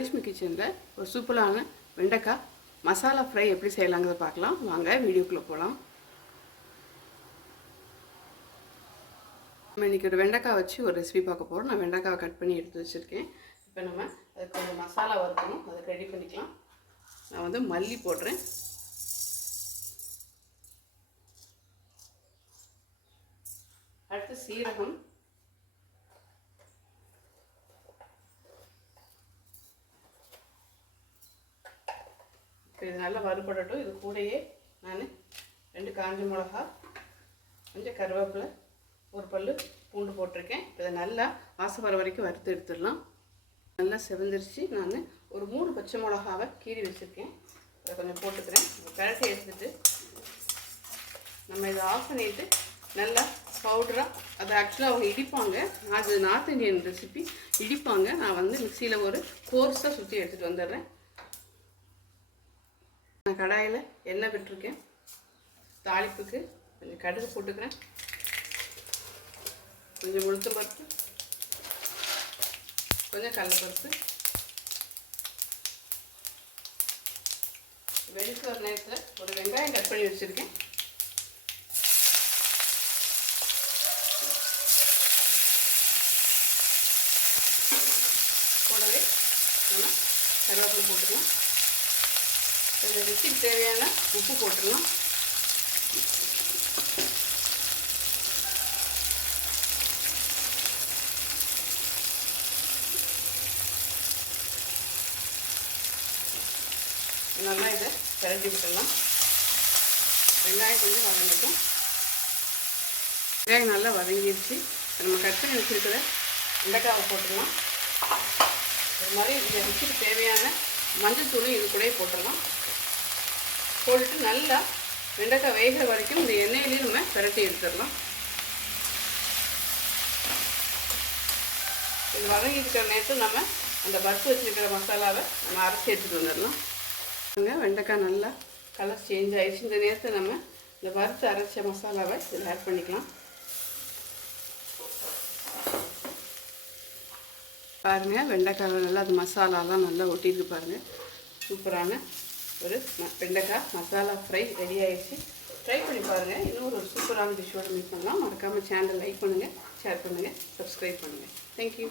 லட்சுமி கிச்சனில் ஒரு சூப்பரான வெண்டைக்காய் மசாலா ஃப்ரை எப்படி செய்யலாங்கிறத பார்க்கலாம். வாங்க வீடியோக்குள்ளே போகலாம் நம்ம இன்றைக்கி ஒரு வெண்டைக்காய் வச்சு ஒரு ரெசிபி பார்க்க போகிறோம் நான் வெண்டைக்காவை கட் பண்ணி எடுத்து வச்சுருக்கேன். இப்போ நம்ம அதுக்கு கொஞ்சம் மசாலா வறுக்கணும். அதுக்கு ரெடி பண்ணிக்கலாம். நான் வந்து மல்லி போடுறேன். அடுத்து சீரகம் இப்போ இது நல்லா வறுபடட்டும். இது கூடயே நான் ரெண்டு காஞ்ச மிளகா கொஞ்சம் கருவேப்பிலை ஒரு பல் பூண்டு போட்டிருக்கேன். இப்போ இதை நல்லா வாசம் வர வரைக்கும் வறுத்து எடுத்துடலாம். நல்லா செவந்திருச்சு. நான் ஒரு மூணு பச்சை மிளகாவை கீறி வச்சுருக்கேன். அதை கொஞ்சம் போட்டுக்கிறேன். கரட்டி எடுத்துட்டு நம்ம இதை ஆஃப் பண்ணிவிட்டு நல்லா பவுடராக அதை ஆக்சுவலாக அவங்க இடிப்பாங்க. அது நார்த் இந்தியன் ரெசிபி இடிப்பாங்க. நான் வந்து மிக்சியில் ஒரு கோர்ஸாக சுற்றி எடுத்துகிட்டு வந்துடுறேன். நான் கடாயில் எண்ணெய் விட்டுருக்கேன். தாளிப்புக்கு கொஞ்சம் கடுகு போட்டுக்கிறேன். கொஞ்சம் உளுத்து பருப்பு கொஞ்சம் கடலப்பருப்பு. வெடிச்சு ஒரு நேரத்தில் ஒரு வெங்காயம் கட் பண்ணி வச்சுருக்கேன். கூடவே நம்ம கருவேப்பிலை போட்டுக்கலாம். இந்த ரெசிபி தேவையான உப்பு போட்டுடலாம் நல்லா இதை கிளறி விட்டுடலாம். வெங்காயம் கொஞ்சம் வதங்கட்டும். வெங்காயம் நல்லா வதங்கிடுச்சு நம்ம கட் பண்ணி வச்சுருக்கிற வெண்டைக்காவை போட்டுடலாம். இது மாதிரி இந்த ருச்சிக்கு தேவையான மஞ்சள் தூளும் இது கூட போட்டுடலாம். போட்டுட்டு நல்லா வெண்டைக்காய் வேகிற வரைக்கும் இந்த எண்ணெயிலையும் நம்ம பிரட்டி எடுத்துடலாம். இது வதங்கி இருக்கிற நேரத்தில் நம்ம அந்த வறுத்து வச்சுருக்கிற மசாலாவை நம்ம அரைச்சி எடுத்துகிட்டு வந்துடலாம். வெண்டைக்காய் நல்லா கலர் சேஞ்ச் ஆகிடுச்சு இந்த நேரத்தில் நம்ம இந்த வறுத்து அரைச்ச மசாலாவை இதில் ஆட் பண்ணிக்கலாம். பாருங்கள் வெண்டைக்காய் நல்லா அது மசாலாலாம் நல்லா ஒட்டியிருக்கு பாருங்கள் சூப்பரான ஒரு வெண்டைக்காய் மசாலா ஃப்ரை ரெடி ஆகிடுச்சு ட்ரை பண்ணி பாருங்கள் இன்னொரு ஒரு சூப்பரான டிஷ்ஷோடு மீட் பண்ணலாம். மறக்காமல் சேனலை லைக் பண்ணுங்கள் ஷேர் பண்ணுங்கள் சப்ஸ்கிரைப் பண்ணுங்கள் தேங்க்யூ